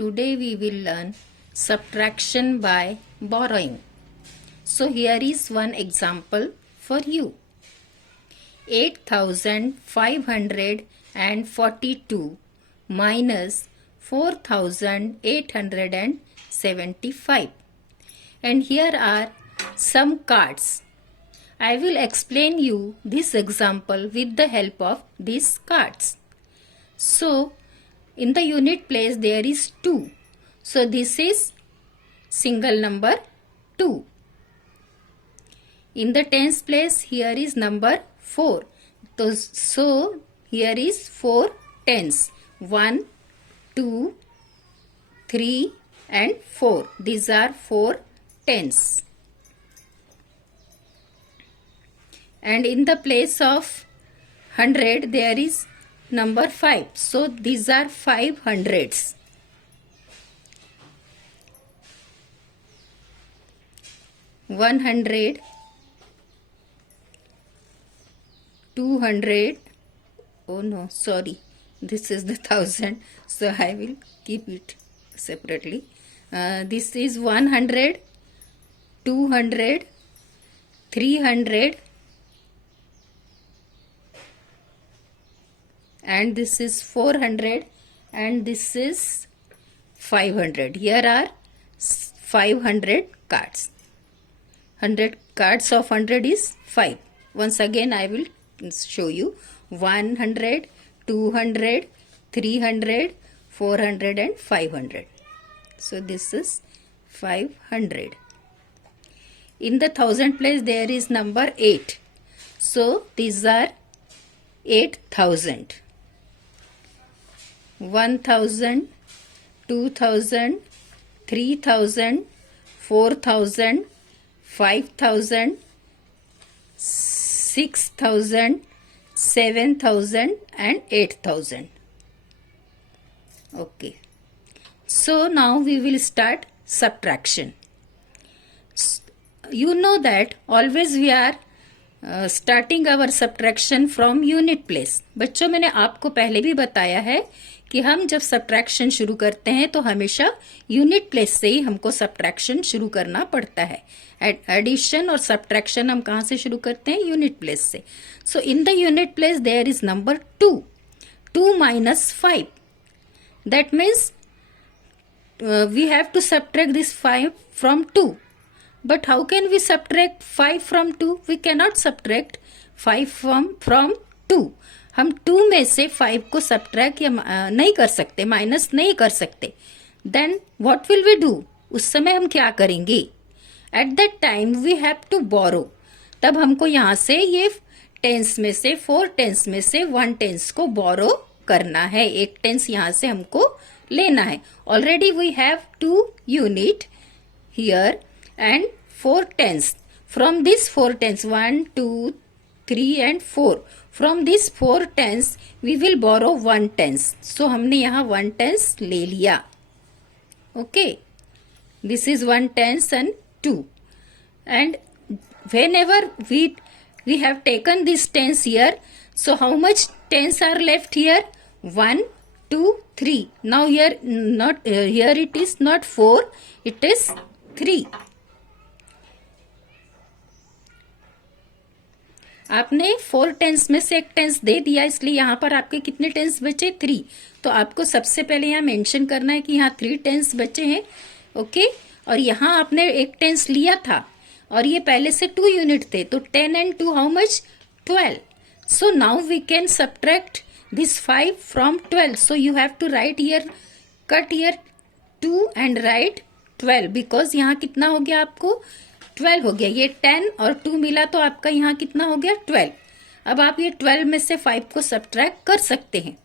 Today we will learn subtraction by borrowing. So here is one example for you. 8,542 minus 4,875. And here are some cards. I will explain you this example with the help of these cards. So in the unit place there is 2. So this is single number 2. In the tens place here is number 4. So here is 4 tens. 1, 2, 3 and 4. These are 4 tens. And in the place of 100 there is number 5. So these are 5 hundreds. One hundred, 200. Oh no, sorry. This is the 1000. So I will keep it separately. This is 100, 200, 300. And this is 400 and this is 500. Here are 500 cards. 100 cards of 100 is 5. Once again I will show you 100, 200, 300, 400 and 500. So this is 500. In the thousand place there is number 8. So these are 8,000. 1,000, 2,000, 3,000, 4,000, 5,000, 6,000, 7,000 and 8,000. Okay. So now we will start subtraction. You know that always we are starting our subtraction from unit place. बच्चों मैंने आपको पहले भी बताया है कि हम जब सब्ट्रैक्शन शुरू करते हैं तो हमेशा यूनिट प्लेस से ही हमको सब्ट्रैक्शन शुरू करना पड़ता है. एडिशन और सब्ट्रैक्शन हम कहाँ से शुरू करते हैं? यूनिट प्लेस से. So in the unit place there is number 2. 2 minus 5. That means we have to subtract this 5 from 2. But how can we subtract 5 from 2? We cannot subtract 5 from 2. हम 2 में से 5 को सब्ट्रैक्ट या नहीं कर सकते, माइनस नहीं कर सकते. Then what will we do? उस समय हम क्या करेंगे? At that time we have to borrow. तब हमको यहाँ से ये टेंस में से 4 टेंस में से 1 टेंस को बोरो करना है. एक टेंस यहाँ से हमको लेना है. Already we have 2 unit here and 4 tens. From this 4 tens, 1, 2, 3 and 4. From this 4 tens, we will borrow 1 tens. So हमने यहाँ 1 tens ले लिया. Okay. This is 1 tens and 2. And whenever we have taken this tens here, so how much tens are left here? 1, 2, 3. Now here here it is not 4, it is 3. आपने 4 tense में से एक tense दे दिया, इसलिए यहाँ पर आपके कितने टेंस बचे? 3. तो आपको सबसे पहले यहाँ मेंशन करना है कि यहाँ 3 टेंस बचे हैं. ओके. और यहाँ आपने एक टेंस लिया था और ये पहले से 2 यूनिट थे, तो 10 and 2 how much? 12. So now we can subtract this 5 from 12. So you have to write here, cut here 2 and write 12, because यहाँ कितना हो गया आपको? 12 हो गया. ये 10 और 2 मिला तो आपका यहाँ कितना हो गया? 12. अब आप ये 12 में से 5 को सब्ट्रैक्ट कर सकते हैं.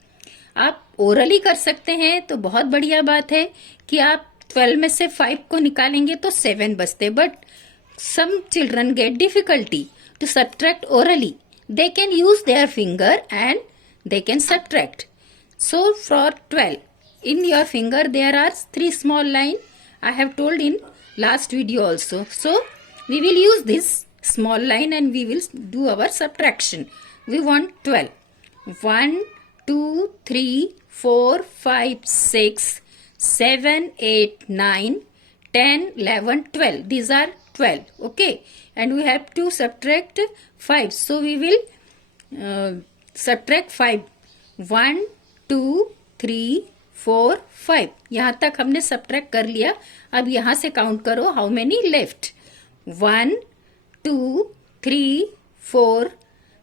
आप ओरली कर सकते हैं तो बहुत बढ़िया बात है कि आप 12 में से 5 को निकालेंगे तो 7 बचते. But some children get difficulty to subtract orally. They can use their finger and they can subtract. So for 12 in your finger there are 3 small line. I have told in last video also. So we will use this small line and we will do our subtraction. We want 12. 1, 2, 3, 4, 5, 6, 7, 8, 9, 10, 11, 12. These are 12. Okay. And we have to subtract 5. So we will subtract 5. 1, 2, 3, 4, 5. यहाँ तक हमने subtract कर लिया. अब यहाँ से count करो how many left. 1, 2, 3, 4,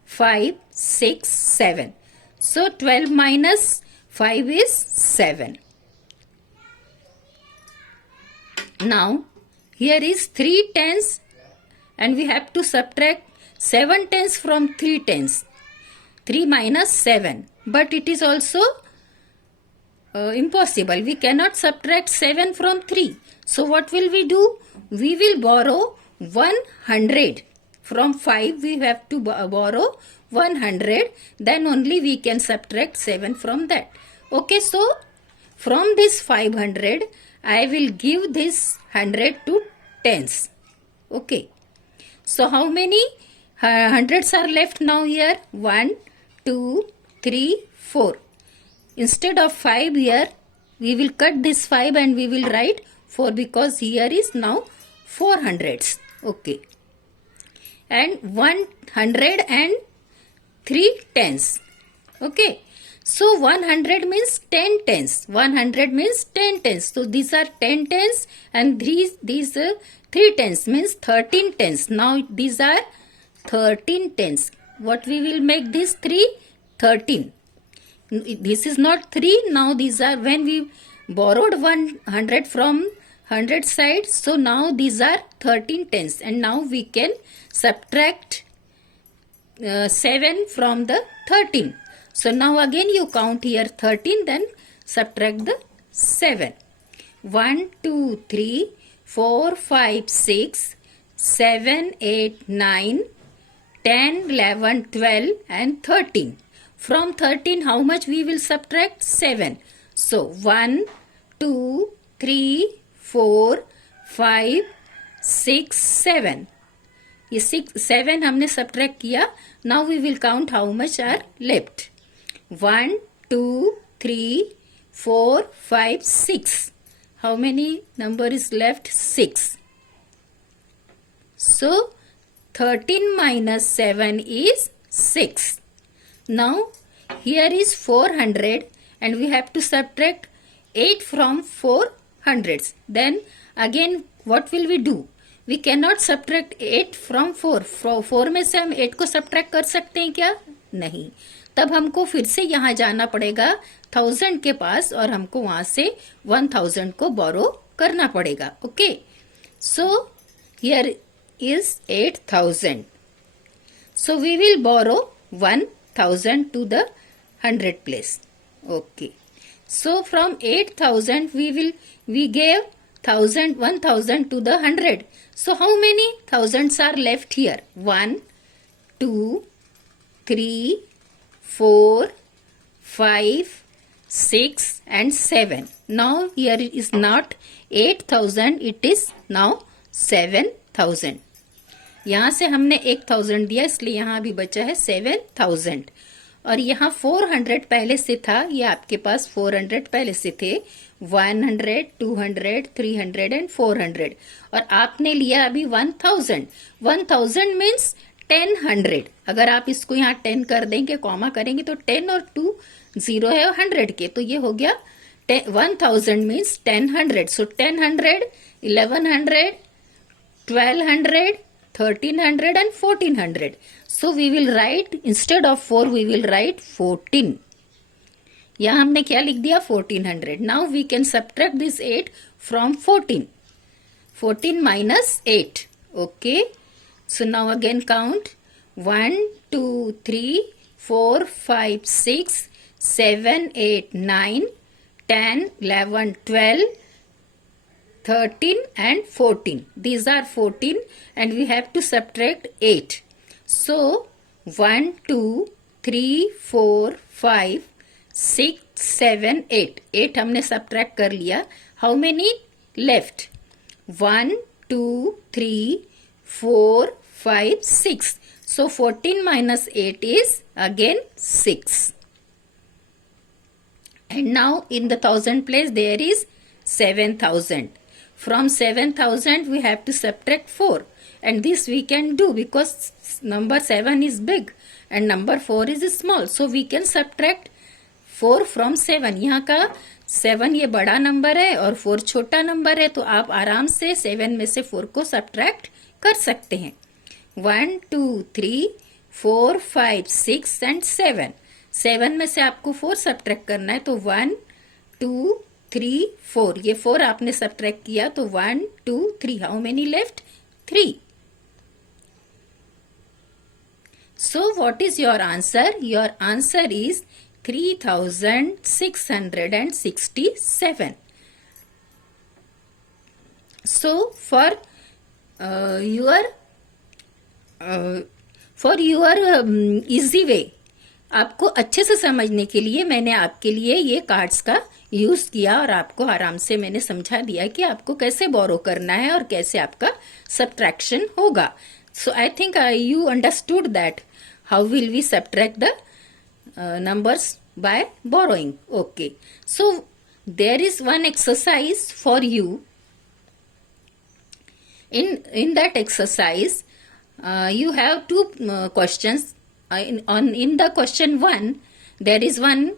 5, 6, 7. So 12 minus 5 is 7. Now here is 3 tens and we have to subtract 7 tens from 3 tens. 3 minus 7. But it is also impossible. We cannot subtract 7 from 3. So what will we do? We will borrow 100. From 5 we have to borrow 100. Then only we can subtract 7 from that. Okay, so from this 500, I will give this 100 to tens. Okay. So how many hundreds are left now here? 1, 2, 3, 4. Instead of 5 here, we will cut this 5 and we will write 4 because here is now 4 hundreds. Okay. And 103 tens. Okay. So 100 means 10 tens. 100 means 10 tens. So these are 10 tens and these 3 tens means 13 tens. Now these are 13 tens. What we will make this 3? 13. This is not 3. Now these are when we borrowed 100 from 100 side. So now these are 13 tens. And now we can subtract 7 from the 13. So now again you count here 13, then subtract the 7. 1, 2, 3, 4, 5, 6, 7, 8, 9, 10, 11, 12 and 13. From 13 how much we will subtract? 7. So 1, 2, 3, 4, 5, 6, 7. ये 7 हमने subtract किया. Now we will count how much are left. 1, 2, 3, 4, 5, 6. How many number is left? 6. So 13 minus 7 is 6. Now here is 400 and we have to subtract 8 from 400s. Then again what will we do? We cannot subtract 8 from 4. 4 में से हम 8 को subtract कर सकते हैं क्या? नहीं. तब हमको फिर से यहाँ जाना पड़ेगा 1000 के पास और हमको वहां से 1000 को borrow करना पड़ेगा. Okay. So here is 8000. So we will borrow 1000 to the 100 place. Okay. So from 8000 we gave 1000 to the 100. So how many thousands are left here? 1, 2, 3, 4, 5, 6 and 7. Now here it is not 8000, it is now 7000. यहाँ से हमने 1000 दिया इसलिए यहाँ भी बचा है 7000 और यहाँ 400 पहले से था. ये आपके पास 400 पहले से थे. 100, 200, 300 एंड 400 और आपने लिया अभी 1000. 1000 मीन्स 1000. अगर आप इसको यहाँ 10 कर देंगे कॉमा करेंगे तो 10 और 2 0 है और 100 के तो ये हो गया 1000 means 1000. So 1000, 1100, 1200, 1300 and 1400. So we will write instead of 4 we will write 14. यहाँ हमने क्या लिख दिया 1400. Now we can subtract this 8 from 14. 14 minus 8. Okay. So now again count 1, 2, 3, 4, 5, 6, 7, 8, 9, 10, 11, 12, 13 and 14. These are 14 and we have to subtract 8. So 1, 2, 3, 4, 5, 6, 7, 8. 8 हमने subtract कर लिया. How many left? 1, 2, 3, 4, 5, 6. So 14 minus 8 is again 6. And now in the 1000 place there is 7,000. From 7,000 we have to subtract 4, and this we can do because number 7 is big and number 4 is small, so we can subtract 4 from 7. यहाँ का 7 ये बड़ा number है और 4 छोटा number है, तो आप आराम से 7 में से 4 को सब्ट्रैक्ट कर सकते हैं. 1 2 3 4 5 6 एंड 7. 7 में से आपको 4 सब्ट्रैक्ट करना है, तो 1 2 3 4. ये 4 आपने सब्ट्रैक्ट किया तो 1 2 3. How many left? 3. So what is your answer? Your answer is 3,667. So for your easy way, आपको अच्छे से समझने के लिए मैंने आपके लिए ये कार्ड्स का यूज किया और आपको आराम से मैंने समझा दिया कि आपको कैसे बोरो करना है और कैसे आपका सब्ट्रैक्शन होगा. So I think you understood that how will we subtract the numbers by borrowing. Okay, so there is one exercise for you. In that exercise you have two questions. In the question 1 there is one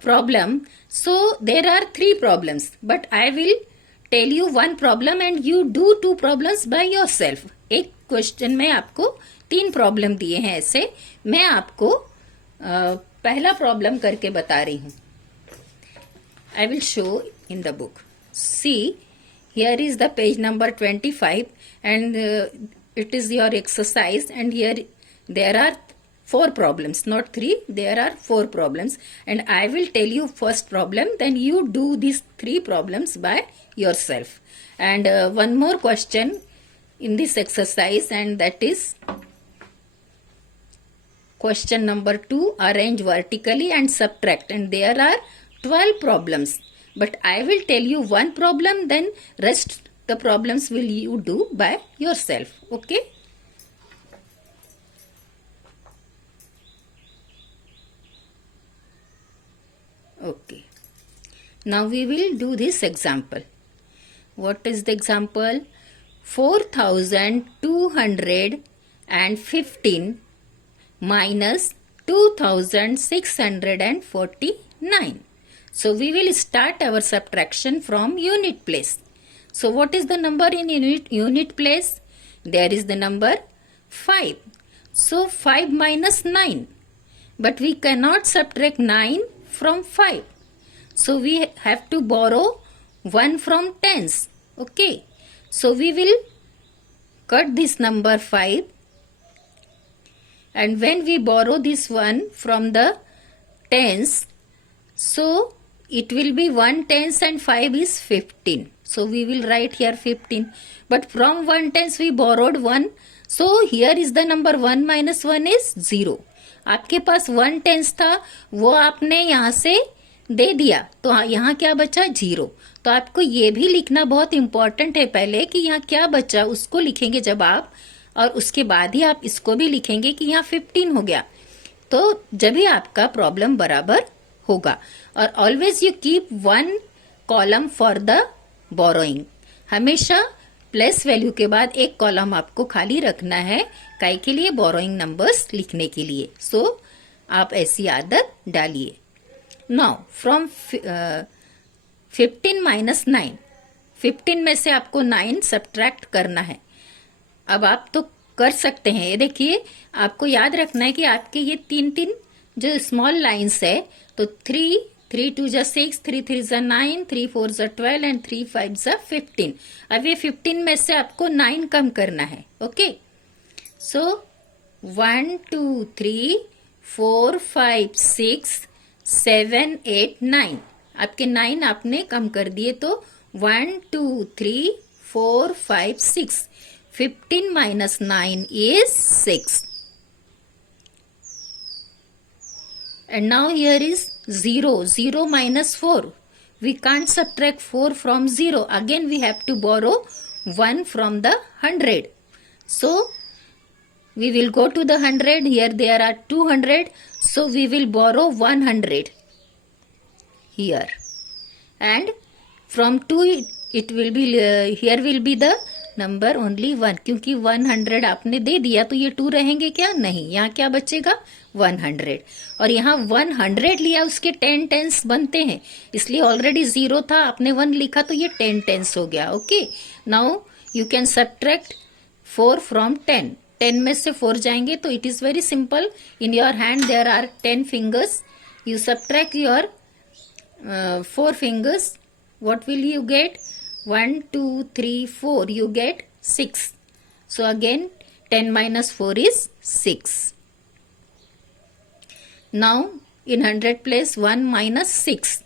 problem. So there are 3 problems, but I will tell you one problem and you do 2 problems by yourself. एक question में आपको 3 problem दिए हैं. ऐसे मैं आपको पहला problem करके बता रही हूं. I will show in the book. See, here is the page number 25 and it is your exercise, and here there are 4 problems, not 3. There are 4 problems, and I will tell you first problem, then you do these 3 problems by yourself. And one more question in this exercise, and that is question number 2. Arrange vertically and subtract, and there are 12 problems, but I will tell you one problem, then rest the problems will you do by yourself. Okay. Okay, now we will do this example. What is the example? 4,215 minus 2,649. So we will start our subtraction from unit place. So what is the number in unit place? There is the number 5. So 5 minus 9. But we cannot subtract 9 from 5. So we have to borrow 1 from tens. Okay. So we will cut this number 5. And when we borrow this one from the tens, so it will be 1 tens and 5 is 15. So we will write here 15. But from 1 tens we borrowed 1. So here is the number 1 minus 1 is 0. आपके पास 1 tense था, वो आपने यहाँ से दे दिया, तो यहाँ क्या बचा? 0. तो आपको ये भी लिखना बहुत इंपॉर्टेंट है पहले कि यहाँ क्या बचा, उसको लिखेंगे जब आप, और उसके बाद ही आप इसको भी लिखेंगे कि यहाँ 15 हो गया. तो जब ही आपका प्रॉब्लम बराबर होगा. और always you keep 1 column for the borrowing. हमेशा प्लस वैल्यू के बाद एक कॉलम आपको खाली रखना है, काई के लिए? बोरोइंग नंबर्स लिखने के लिए. सो आप ऐसी आदत डालिए. Now from 15 minus 9. 15 में से आपको 9 सब्ट्रैक्ट करना है. अब आप तो कर सकते हैं. ये देखिए, आपको याद रखना है कि आपके ये 3 जो स्मॉल लाइंस है, तो 3 2 जा 6, 3 3 जा 9, 3 4 जा 12 एंड 3 5 जा 15. अब ये 15 में से आपको 9 कम करना है. ओके. सो 1 2 3 4 5 6 7 8 9. आपके 9 आपने कम कर दिए, तो 1 2 3 4 5 6. 15 minus 9 is 6. And now here is 0. 0 minus 4. We can't subtract 4 from 0. Again we have to borrow 1 from the 100. So we will go to the 100. Here there are 200. So we will borrow 100 here. And from 2 it will be here will be the number only 1, क्योंकि 100 आपने दे दिया तो ये 2 रहेंगे क्या? नहीं, यहाँ क्या बचेगा? 100। और यहाँ 100 लिया, उसके 10 टेंस बनते हैं, इसलिए ऑलरेडी 0 था, आपने 1 लिखा तो ये 10 टेंस हो गया। Okay, now you can subtract 4 from 10। 10 में से 4 जाएंगे तो it is very simple. In your hand there are 10 fingers, you subtract your 4 fingers. What will you get? 1 2 3 4, you get 6. So again 10 minus 4 is 6. Now in 100 place 1 minus 6,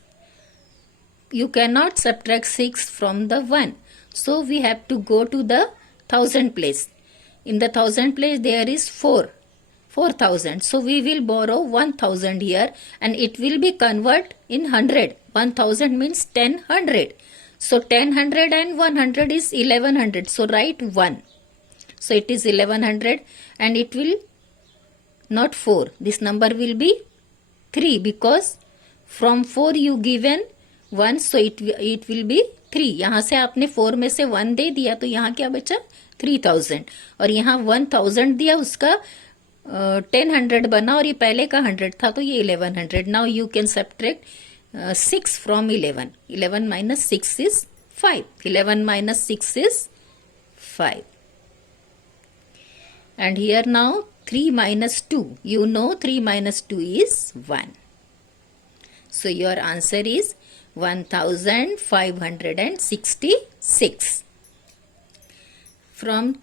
you cannot subtract 6 from the 1, so we have to go to the 1000 place. In the 1000 place there is 4000, so we will borrow 1000 here and it will be convert in 100. 1000 means 1000, so 1000 and 100 is 1100, so write 1. So it is 1100 and it will not 4, this number will be 3, because from 4 you given 1, so it will be 3. यहाँ से आपने 4 में से 1 दे दिया तो यहाँ क्या बचा? 3000, और यहाँ 1000 दिया, उसका 1000 बना, और ये पहले का 100 था तो ये 1100. Now you can subtract 6 from 11. 11 minus 6 is 5. 11 minus 6 is 5. And here now 3 minus 2. You know 3 minus 2 is 1. So your answer is 1566. From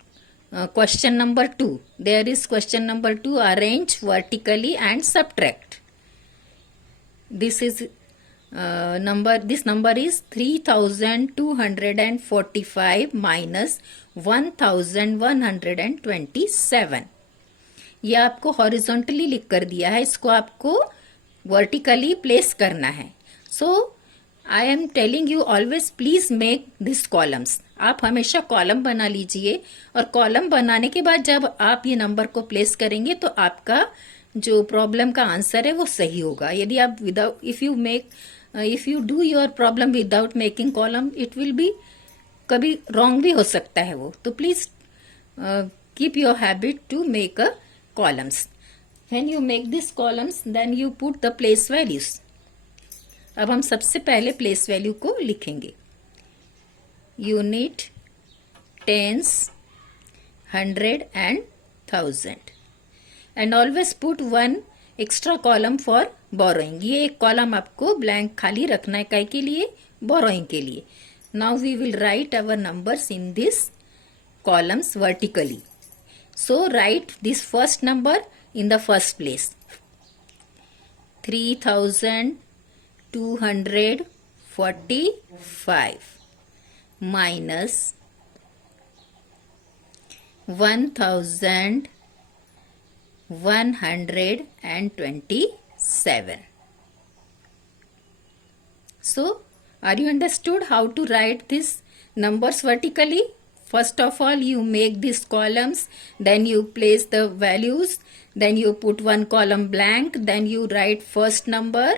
question number 2. There is question number 2. Arrange vertically and subtract. This is this number is 3245 minus 1127. ये आपको horizontally लिख कर दिया है, इसको आपको vertically place करना है. So I am telling you always please make this columns. आप हमेशा कॉलम बना लीजिए, और कॉलम बनाने के बाद जब आप ये नंबर को प्लेस करेंगे तो आपका जो प्रॉब्लम का आंसर है वो सही होगा. यदि आप without if you do your problem without making column, it will be कभी रॉन्ग भी हो सकता है वो. तो please keep your habit to make a columns. When you make this columns then you put the place values. अब हम सबसे पहले प्लेस वैल्यू को लिखेंगे. Unit, tens, 100 and 1000, and always put one extra column for borrowing. ये एक column आपको blank खाली रखना है, काय के लिए? बोरोइंग के लिए. Now we will write our numbers in this columns vertically. So write this first number in the first place. 3245 minus 1127. So, are you understood how to write these numbers vertically? First of all, you make these columns, then you place the values, then you put one column blank, then you write first number,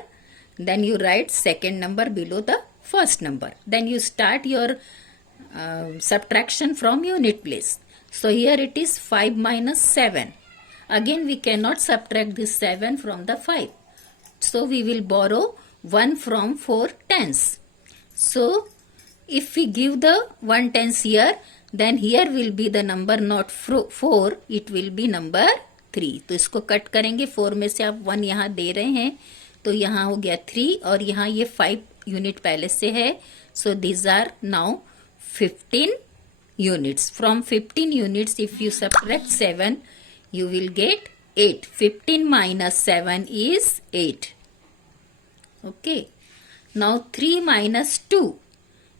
then you write second number below the first number. Then you start your subtraction from unit place. So here it is 5 minus 7. Again we cannot subtract this 7 from the 5. So we will borrow 1 from 4 tens. So if we give the 1 tens here, then here will be the number not 4, it will be number 3. तो इसको cut करेंगे. 4 में से आप 1 यहाँ दे रहे हैं तो यहाँ हो गया 3, और यहाँ ये 5 यूनिट पहले से है. So these are now 15 units. From 15 units, if you subtract 7, you will get 8. 15 minus 7 is 8. Okay. Now 3 minus 2.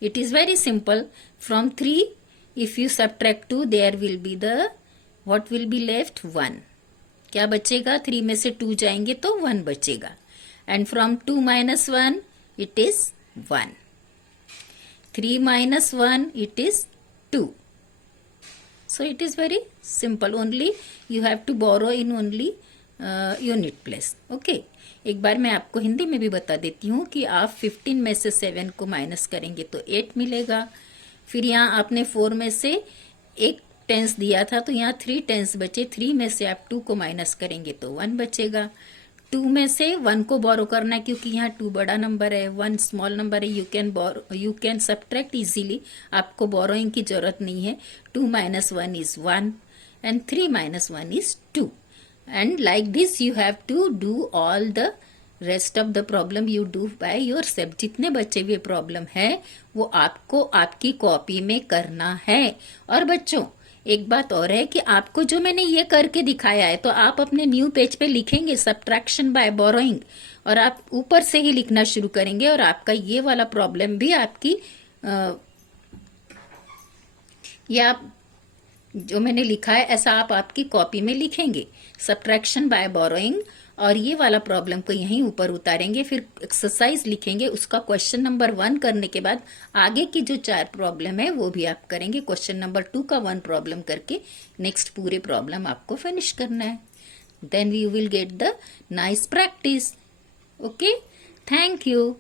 It is very simple. From 3, if you subtract 2, there will be the, what will be left? 1. क्या बचेगा? 3 में से 2 जाएंगे तो 1 बचेगा. And from 2 minus 1, it is 1. 3 minus 1, it is 2. So it is very simple. Only you have to borrow in only unit place. Okay. एक बार मैं आपको हिंदी में भी बता देती हूँ कि आप 15 में से 7 को माइनस करेंगे तो 8 मिलेगा। फिर यहाँ आपने 4 में से एक टेंस दिया था तो यहाँ 3 टेंस बचे। 3 में से आप 2 को माइनस करेंगे तो 1 बचेगा। 2 में से 1 को बोरो करना है क्योंकि यहाँ 2 बड़ा नंबर है, 1 स्मॉल नंबर है। यू कैन सब्ट्रैक्ट इजीली, आपको बोरोइंग की जरूरत नहीं है। 2 minus 1 is 1 and 3 minus 1 is 2, and like this you have to do all the rest of the problem you do by yourself। जितने बच्चे भी प्रॉब्लम है वो आपको आपकी कॉपी में करना है। और बच्चों एक बात और है कि आपको जो मैंने ये करके दिखाया है तो आप अपने न्यू पेज पे लिखेंगे सब्ट्रैक्शन बाय बोरोइंग, और आप ऊपर से ही लिखना शुरू करेंगे और आपका ये वाला प्रॉब्लम भी आपकी या जो मैंने लिखा है ऐसा आप आपकी कॉपी में लिखेंगे सब्ट्रैक्शन बाय बोरोइंग, और ये वाला प्रॉब्लम को यहीं ऊपर उतारेंगे। फिर एक्सरसाइज लिखेंगे, उसका क्वेश्चन नंबर 1 करने के बाद आगे की जो 4 प्रॉब्लम है वो भी आप करेंगे। क्वेश्चन नंबर 2 का 1 प्रॉब्लम करके नेक्स्ट पूरे प्रॉब्लम आपको फिनिश करना है। Then we will get the nice practice. Okay, thank you.